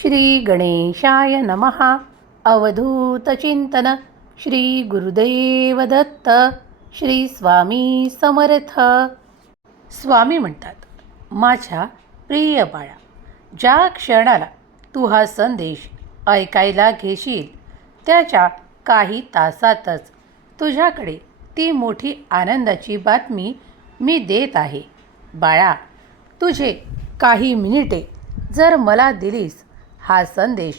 श्री गणेशाय नमः अवधूतचिंतन श्री गुरुदेव दत्त। श्री स्वामी समर्थ। स्वामी म्हणतात माझ्या प्रिय बाळा ज्या क्षणाला तू हा संदेश ऐकायला घेशील त्याच्या काही तासातच तुझ्याकडे ती मोठी आनंदाची बातमी मी देत आहे. बाळा तुझे काही मिनिटे जर मला दिलीस हा संदेश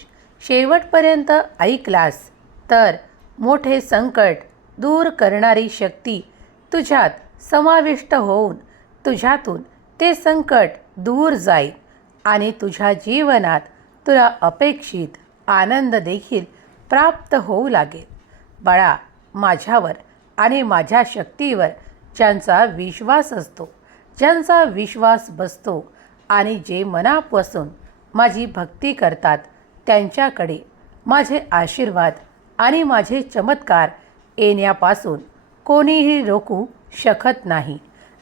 शेवटपर्यंत ऐकलास तर मोठे संकट दूर करणारी शक्ती तुझ्यात समाविष्ट होऊन तुझ्यातून ते संकट दूर जाईल आणि तुझ्या जीवनात तुला अपेक्षित आनंद देखील प्राप्त होऊ लागेल. बाळा माझ्यावर आणि माझ्या शक्तीवर ज्यांचा विश्वास असतो ज्यांचा विश्वास बसतो आणि जे मनापासून माझी भक्ती करतात त्यांच्याकडे. माझे आशीर्वाद आणि माझे चमत्कार येण्यापासून कोणीही रोखू शकत नाही.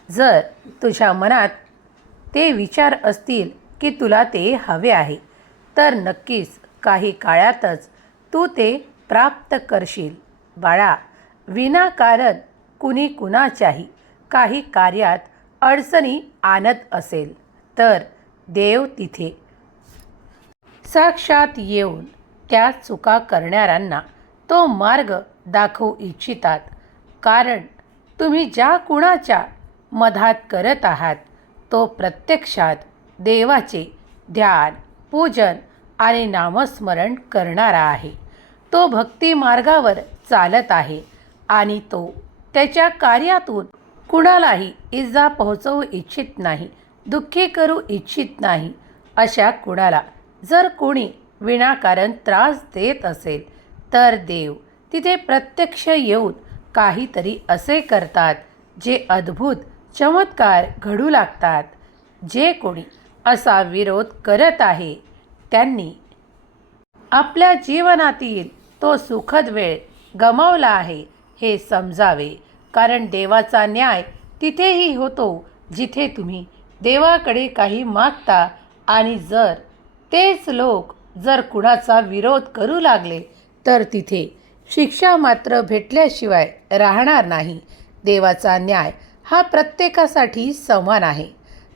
जर तुझ्या मनात ते विचार असतील की तुला ते हवे आहे तर नक्कीच काही काळातच तू ते प्राप्त करशील. बाळा विनाकारण कुणी कुणाच्याही काही कार्यात अडचणी आणत असेल तर देव तिथे साक्षात येऊन त्या चुका करणाऱ्यांना तो मार्ग दाखवू इच्छितात. कारण तुम्ही ज्या कुणाच्या मधात करत आहात तो प्रत्यक्षात देवाचे ध्यान पूजन आणि नामस्मरण करणारा आहे. तो भक्ती मार्गावर चालत आहे आणि तो त्याच्या कार्यातून कुणालाही इजा पोहोचवू इच्छित नाही दुःखी करू इच्छित नाही अशा कुणाला जर कोणी विनाकारण त्रास देत असेल तर देव तिथे प्रत्यक्ष येऊन काहीतरी असे करतात जे अद्भुत चमत्कार घडू लागतात. जे कोणी असा विरोध करत आहे त्यांनी आपल्या जीवनातील तो सुखद वेळ गमावला आहे हे समजावे. कारण देवाचा न्याय तिथेही होतो जिथे तुम्ही देवाकडे काही मागता आणि जर तेच लोक जर कुणाचा विरोध करू लागले तर तिथे शिक्षा मात्र भेटल्याशिवाय राहणार नाही. देवाचा न्याय हा प्रत्येकासाठी समान आहे.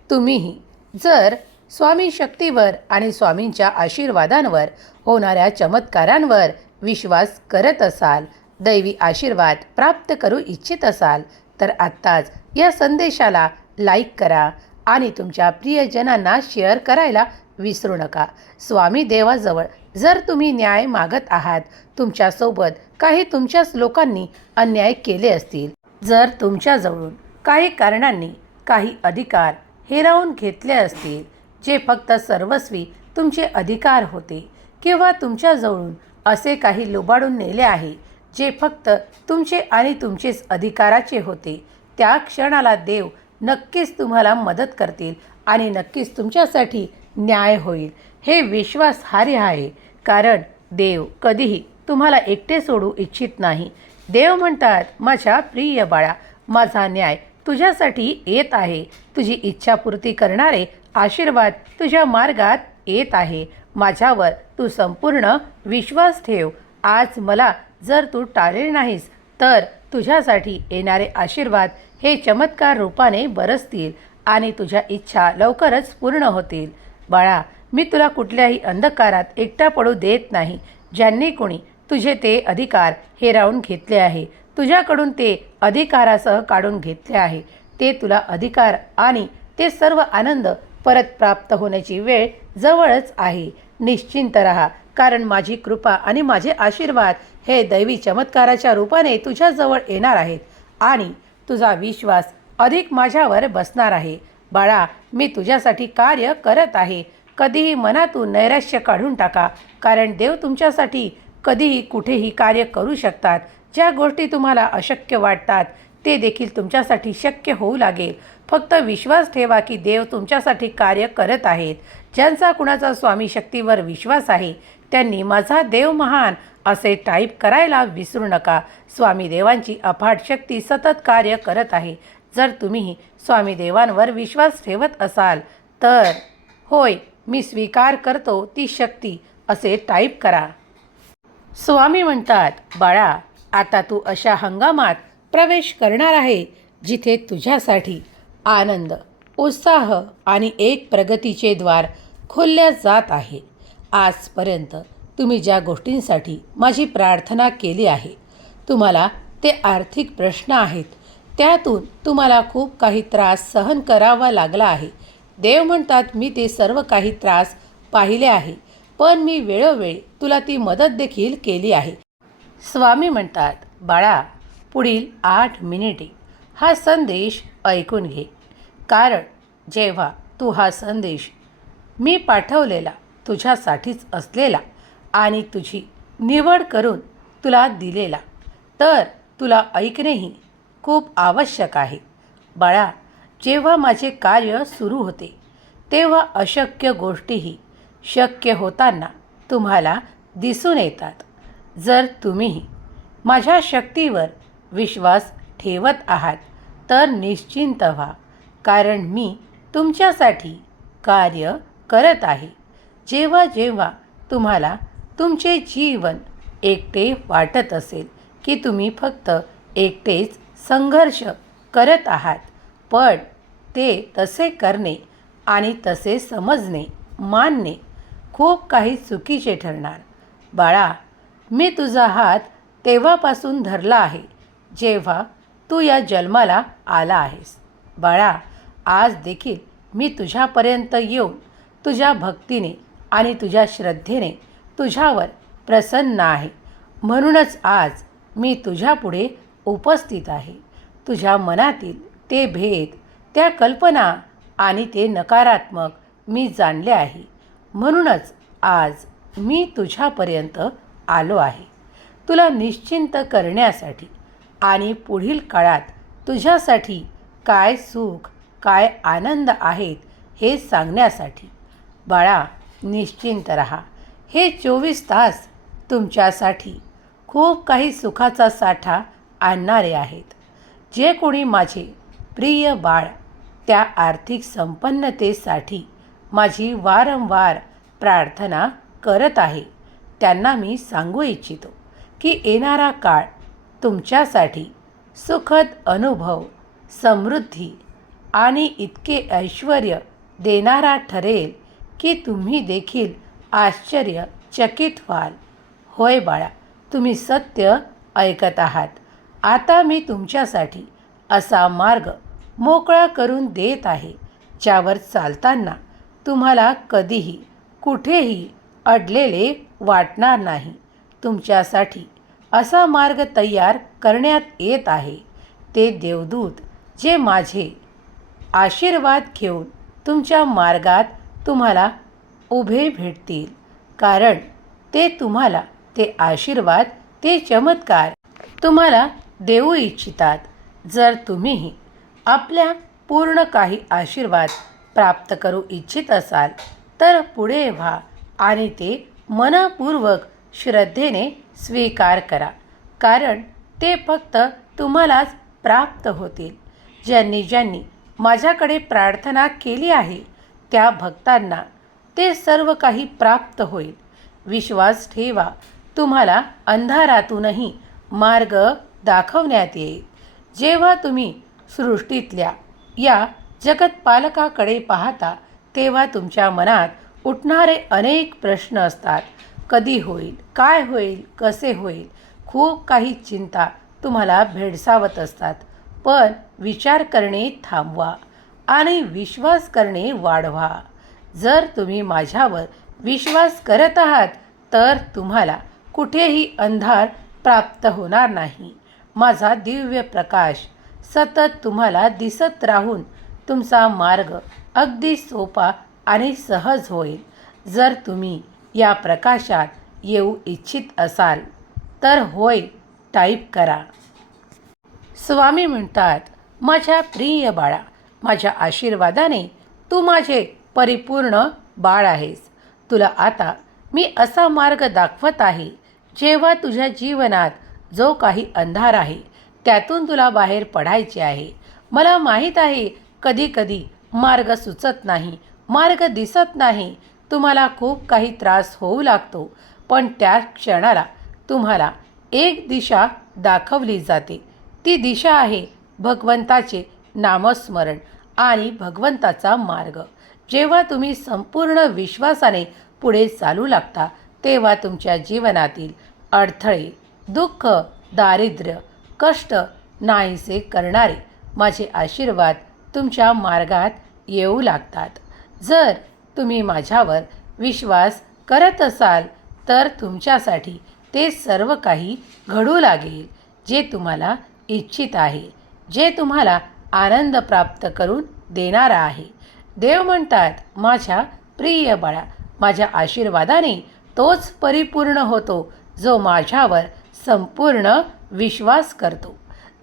तुम्हीही जर स्वामी शक्तीवर आणि स्वामींच्या आशीर्वादांवर होणाऱ्या चमत्कारांवर विश्वास करत असाल दैवी आशीर्वाद प्राप्त करू इच्छित असाल तर आत्ताच या संदेशाला लाईक करा. आणि तुमच्या प्रियजनांना शेअर करायला विसरू नका. स्वामी देवाजवळ जर तुम्ही न्याय मागत आहात तुमच्यासोबत काही तुमच्याच लोकांनी अन्याय केले असतील. जर तुमच्याजवळून काही कारणांनी काही अधिकार हिरावून घेतले असतील जे फक्त सर्वस्वी तुमचे अधिकार होते किंवा तुमच्याजवळून असे काही लुबाडून नेले आहे जे फक्त तुमचे आणि तुमचेच अधिकाराचे होते त्या क्षणाला देव नक्कीच तुम्हाला मदत करतील आणि नक्कीच तुमच्यासाठी न्याय होईल. हे विश्वासहार्य आहे. कारण देव कधीही तुम्हाला एकटे सोडू इच्छित नाही. देव म्हणतात माझ्या प्रिय बाळा माझा न्याय तुझ्यासाठी येत आहे. तुझी इच्छापूर्ती करणारे आशीर्वाद तुझ्या मार्गात येत आहे. माझ्यावर तू संपूर्ण विश्वास ठेव. आज मला जर तू टाळले नाहीस तर तुझ्यासाठी येणारे आशीर्वाद हे चमत्कार रूपाने बरसतील आणि तुझ्या इच्छा लवकरच पूर्ण होतील. बाळा मी तुला कुठल्याही अंधकारात एकटा पडू देत नाही ज्यांनी कोणी तुझे ते अधिकार हेरावून घेतले आहे. तुझ्याकडून ते अधिकारासह काढून घेतले आहे. ते तुला अधिकार आणि ते सर्व आनंद परत प्राप्त होण्याची वेळ जवळच आहे. निश्चिंत रहा कारण माझी कृपा आणि माझे आशीर्वाद हे दैवी चमत्काराच्या रूपाने तुझ्याजवळ येणार आहेत आणि तुझा विश्वास अधिक माझ्यावर बसणार आहे. बाळा मी तुझ्यासाठी कार्य करत आहे. कधीही मनातून नैराश्य काढून टाका. कारण देव तुमच्यासाठी कधीही कुठेही कार्य करू शकतात. ज्या गोष्टी तुम्हाला अशक्य वाटतात ते देखील तुमच्यासाठी शक्य होऊ लागेल. फक्त विश्वास ठेवा की देव तुमच्यासाठी कार्य करत आहेत. ज्यांचा कुणाचा स्वामी शक्तीवर विश्वास आहे त्यांनी माझा देव महान असे टाईप करायला विसरू नका. स्वामी देवांची अफाट शक्ती सतत कार्य करत आहे. जर तुम्ही स्वामी देवांवर विश्वास ठेवत असाल तर होय मी स्वीकार करतो ती शक्ती असे टाईप करा. स्वामी म्हणतात बाळा आता तू अशा हंगामात प्रवेश करणार आहे जिथे तुझ्यासाठी आनंद उत्साह आणि एक प्रगतीचे द्वार खोलल्या जात आहे. आजपर्यंत तुम्ही ज्या गोष्टींसाठी माझी प्रार्थना केली आहे तुम्हाला ते आर्थिक प्रश्न आहेत. त्यातून तुम्हाला खूप काही त्रास सहन करावा लागला आहे. देव म्हणतात मी ते सर्व काही त्रास पाहिले आहे पण मी वेळोवेळी तुला ती मदत देखील केली आहे. स्वामी म्हणतात बाळा पुढील आठ मिनिटे हा संदेश ऐकून घे. कारण जेव्हा तू हा संदेश मी पाठवलेला तुझ्यासाठीच असलेला आणि तुझी निवड करून तुला दिलेला. तर तुला ऐकणेही खूप आवश्यक आहे. बाळा जेव्हा माझे कार्य सुरू होते तेव्हा अशक्य गोष्टीही शक्य होताना तुम्हाला दिसून येतात. जर तुम्हीही माझ्या शक्तीवर विश्वास ठेवत आहात तर निश्चिंत व्हा कारण मी तुमच्यासाठी कार्य करत आहे. जेव्हा जेव्हा तुम्हाला तुमचे जीवन एकटे वाटत असेल की तुम्ही फक्त एकटेच संघर्ष करत आहात. पण ते तसे करणे आणि तसे समजणे मानणे खूप काही चुकीचे ठरणार. बाळा मी तुझा हात तेव्हापासून धरला आहे जेव्हा तू या जन्माला आला आहेस. बाळा आज देखील मी तुझ्यापर्यंत येऊन तुझ्या भक्तीने आणि तुझ्या श्रद्धेने तुझ्यावर प्रसन्न आहे. म्हणूनच आज मी तुझ्यापुढे उपस्थित आहे. तुझ्या मनातील ते भेद त्या कल्पना आणि ते नकारात्मक मी जाणले आहे. म्हणूनच आज मी तुझ्यापर्यंत आलो आहे. तुला निश्चिंत करण्यासाठी आणि पुढील काळात तुझ्यासाठी काय सुख काय आनंद आहेत हे सांगण्यासाठी बाळा निश्चिंत रहा. हे चोवीस तास तुमच्यासाठी खूप काही सुखाचा साठा आणणारे आहेत. जे कोणी माझे प्रिय बाळ त्या आर्थिक संपन्नतेसाठी माझी वारंवार प्रार्थना करत आहे त्यांना मी सांगू इच्छितो की येणारा काळ तुमच्यासाठी सुखद अनुभव समृद्धी आणि इतके ऐश्वर देणारा ठरेल की तुम्ही देखील आश्चर्यचकित व्हाल. होय बाळा तुम्ही सत्य ऐकत आहात. आता मी तुमच्यासाठी असा मार्ग मोकळा करून देत आहे ज्यावर चालताना तुम्हाला कधीही कुठेही अडलेले वाटणार नाही. तुमच्यासाठी असा मार्ग तयार करण्यात येत आहे. ते देवदूत जे माझे आशीर्वाद घेऊन तुमच्या मार्गात तुम्हाला उभे भेटतील. कारण ते तुम्हाला ते आशीर्वाद ते चमत्कार तुम्हाला देऊ इच्छितात. जर तुम्हीही आपल्या पूर्ण काही आशीर्वाद प्राप्त करू इच्छित असाल तर पुढे व्हा आणि ते मनपूर्वक श्रद्धेने स्वीकार करा. कारण ते फक्त तुम्हालाच प्राप्त होतील. ज्यांनी ज्यांनी माझ्याकडे प्रार्थना केली आहे त्या भक्तांना ते सर्व काही प्राप्त होईल. विश्वास ठेवा. तुम्हाला अंधारातूनही मार्ग दाखवण्यात येईल. जेव्हा तुम्ही सृष्टीतल्या या जगतपालकाकडे पाहता तेव्हा तुमच्या मनात उठणारे अनेक प्रश्न असतात. कधी होईल? काय होईल? कसे होईल? खूप काही चिंता तुम्हाला भेडसावत असतात. पण विचार करणे थांबवा आणि विश्वास करणे वाढवा. जर तुम्ही माझ्यावर विश्वास करत आहात तर तुम्हाला कुठेही अंधार प्राप्त होणार नाही. माझा दिव्य प्रकाश सतत तुम्हाला दिसत राहून तुमचा मार्ग अगदी सोपा आणि सहज होईल. जर तुम्ही या प्रकाशात येऊ इच्छित असाल तर होय टाईप करा. स्वामी म्हणतात माझ्या प्रिय बाळा माझ्या आशीर्वादाने तू माझे परिपूर्ण बाळ आहेस. तुला आता मी असा मार्ग दाखवत आहे जेव्हा तुझ्या जीवनात जो काही अंधार आहे त्यातून तुला बाहेर पडायचे आहे. मला माहीत आहे कधीकधी मार्ग सुचत नाही मार्ग दिसत नाही. तुम्हाला खूप काही त्रास होऊ लागतो पण त्या क्षणाला तुम्हाला एक दिशा दाखवली जाते. ती दिशा आहे भगवंताचे नामस्मरण आणि भगवंताचा मार्ग. जेव्हा तुम्ही संपूर्ण विश्वासाने पुढे चालू लागता तेव्हा तुमच्या जीवनातील अडथळे दुःख दारिद्र्य कष्ट नाहीसे करणारे माझे आशीर्वाद तुमच्या मार्गात येऊ लागतात. जर तुम्ही माझ्यावर विश्वास करत असाल तर तुमच्यासाठी ते सर्व काही घडू लागेल जे तुम्हाला इच्छित आहे जे तुम्हाला आनंद प्राप्त करून देणारा आहे. देव म्हणतात माझ्या प्रिय बाळा माझ्या आशीर्वादाने तोच परिपूर्ण होतो जो माझ्यावर संपूर्ण विश्वास करतो.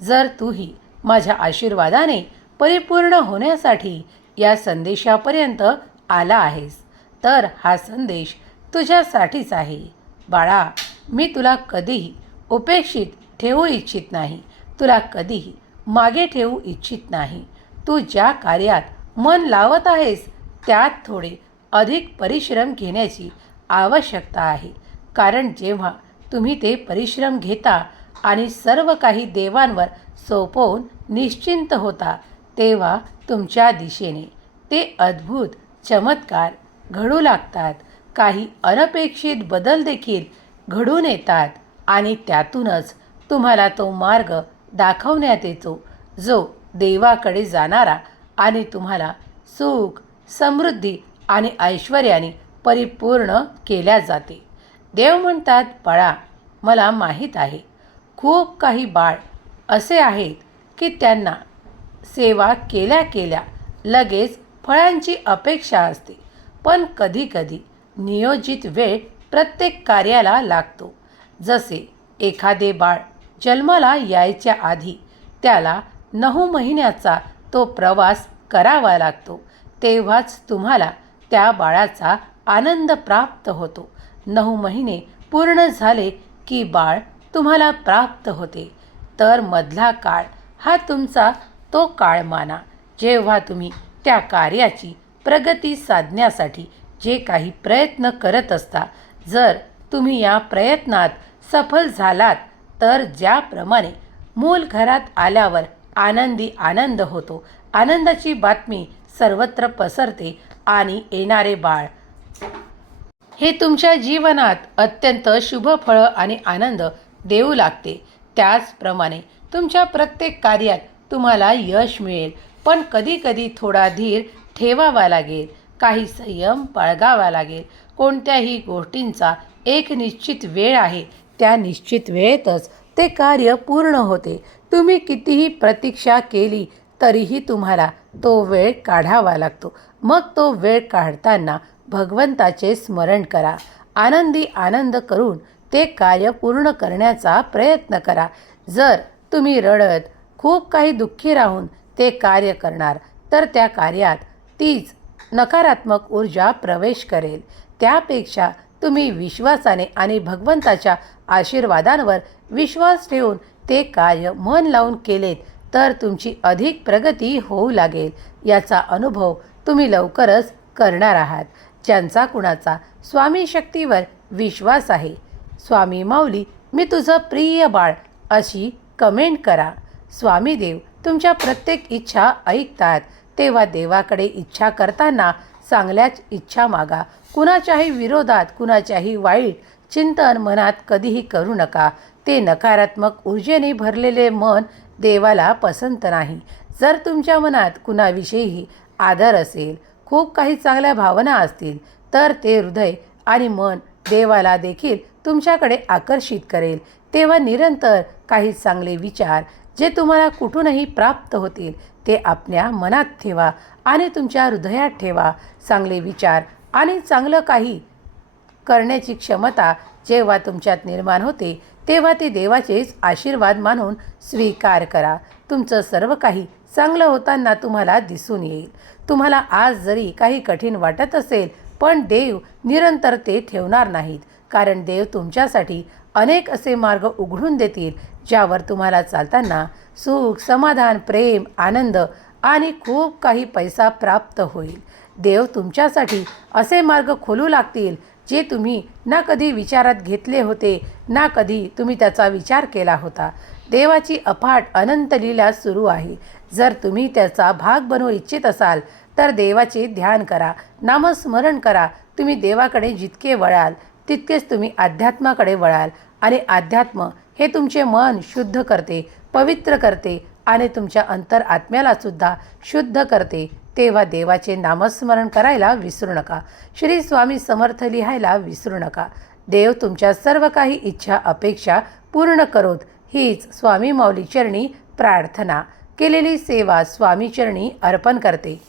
जर तूही माझ्या आशीर्वादाने परिपूर्ण होण्यासाठी या संदेशापर्यंत आला आहेस तर हा संदेश तुझ्यासाठीच आहे. बाळा मी तुला कधीही उपेक्षित ठेवू इच्छित नाही. तुला कधीही मागे ठेवू इच्छित नाही. तू ज्या कार्यात मन लावत आहेस त्यात थोडे अधिक परिश्रम घेण्याची आवश्यकता आहे. कारण जेव्हा तुम्ही ते परिश्रम घेता आणि सर्व काही देवांवर सोपवून निश्चिंत होता तेव्हा तुमच्या दिशेने ते अद्भुत चमत्कार घडू लागतात. काही अनपेक्षित बदल देखील घडून येतात आणि त्यातूनच तुम्हाला तो मार्ग दाखवण्यात येतो जो देवाकडे जाणारा आणि तुम्हाला सुख समृद्धी आणि ऐश्वर्याने परिपूर्ण केल्या जाते. देव म्हणतात बाळा मला माहीत आहे. खूप काही बाळ असे आहेत की त्यांना सेवा केल्या केल्या लगेच फळांची अपेक्षा असते. पण कधीकधी नियोजित वेळ प्रत्येक कार्याला लागतो. जसे एखादे बाळ जन्माला यायच्या आधी त्याला नऊ महिन्याचा तो प्रवास करावा लागतो. तेव्हाच तुम्हाला त्या बाळाचा आनंद प्राप्त होतो. नऊ महिने पूर्ण झाले की बाळ तुम्हाला प्राप्त होते. तर मधला काळ हा तुमचा तो काळ माना जेव्हा तुम्ही त्या कार्याची प्रगती साधण्यासाठी जे काही प्रयत्न करत असता जर तुम्ही या प्रयत्नात सफल झालात तर ज्याप्रमाणे मूल घरात आल्यावर आनंदी आनंद होतो. आनंदाची बातमी सर्वत्र पसरते आणि येणारे बाळ. हे तुमच्या जीवनात अत्यंत शुभ फळं आणि आनंद देऊ लागते. त्याचप्रमाणे तुमच्या प्रत्येक कार्यात तुम्हाला यश मिळेल. पण कधीकधी थोडा धीर ठेवावा लागेल. काही संयम बाळगावा लागेल. कोणत्याही गोष्टींचा एक निश्चित वेळ आहे. त्या निश्चित वेळेतच ते कार्य पूर्ण होते. तुम्ही कितीही प्रतीक्षा केली तरीही तुम्हाला तो वेळ काढावा लागतो. मग तो वेळ काढताना भगवंताचे स्मरण करा. आनंदी आनंद करून ते कार्य पूर्ण करण्याचा प्रयत्न करा. जर तुम्ही रडत खूप काही दुःखी राहून ते कार्य करणार तर त्या कार्यात तीच नकारात्मक ऊर्जा प्रवेश करेल. त्यापेक्षा तुम्ही विश्वासाने आणि भगवंताच्या आशीर्वादांवर विश्वास ठेवून ते कार्य मन लावून केलेत तर तुमची अधिक प्रगती होऊ लागेल. याचा अनुभव तुम्ही लवकरच करणार आहात. ज्यांचा कुणाचा स्वामी शक्तीवर विश्वास आहे स्वामी माऊली मी तुझं प्रिय बाळ अशी कमेंट करा. स्वामी देव तुमच्या प्रत्येक इच्छा ऐकतात. तेव्हा देवाकडे इच्छा करताना चांगल्याच इच्छा मागा. कुणाच्याही विरोधात कुणाच्याही वाईट चिंतन मनात कधीही करू नका. ते नकारात्मक ऊर्जेने भरलेले मन देवाला पसंत नाही. जर तुमच्या मनात कुणाविषयीही आदर असेल खूप काही चांगल्या भावना असतील तर ते हृदय आणि मन देवाला देखील तुमच्याकडे आकर्षित करेल. तेव्हा निरंतर काही चांगले विचार जे तुम्हाला कुठूनही प्राप्त होतील ते आपल्या मनात ठेवा आणि तुमच्या हृदयात ठेवा. चांगले विचार आणि चांगलं काही करण्याची क्षमता जेव्हा तुमच्यात निर्माण होते तेव्हा ते देवाचेच आशीर्वाद मानून स्वीकार करा. तुमचं सर्व काही चांगलं होताना तुम्हाला दिसून येईल. तुम्हाला आज जरी काही कठीण वाटत असेल पण देव निरंतर ते ठेवणार नाहीत. कारण देव तुमच्यासाठी अनेक असे मार्ग उघडून देतील ज्यावर तुम्हाला चालताना सुख समाधान प्रेम आनंद आणि खूप काही पैसा प्राप्त होईल. देव तुमच्यासाठी असे मार्ग खोलू लागतील जे तुम्ही ना कधी विचारात घेतले होते ना कधी तुम्ही त्याचा विचार केला होता. देवाची अफाट अनंत लीला सुरू आहे. जर तुम्ही त्याचा भाग बनवू इच्छित असाल तर देवाचे ध्यान करा नामस्मरण करा. तुम्ही देवाकडे जितके वळाल तितकेच तुम्ही अध्यात्माकडे वळाल. आणि अध्यात्म हे तुमचे मन शुद्ध करते पवित्र करते आणि तुमच्या अंतर आत्म्याला सुद्धा शुद्ध करते. तेव्हा देवाचे नामस्मरण करायला विसरू नका. श्री स्वामी समर्थ लिहायला विसरू नका. देव तुमच्या सर्व काही इच्छा अपेक्षा पूर्ण करोत. हीच स्वामी माऊली चरणी प्रार्थना. केलेली सेवा स्वामी चरणी अर्पण करते.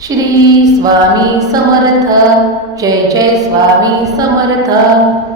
श्री स्वामी समर्थ. जय जय स्वामी समर्थ.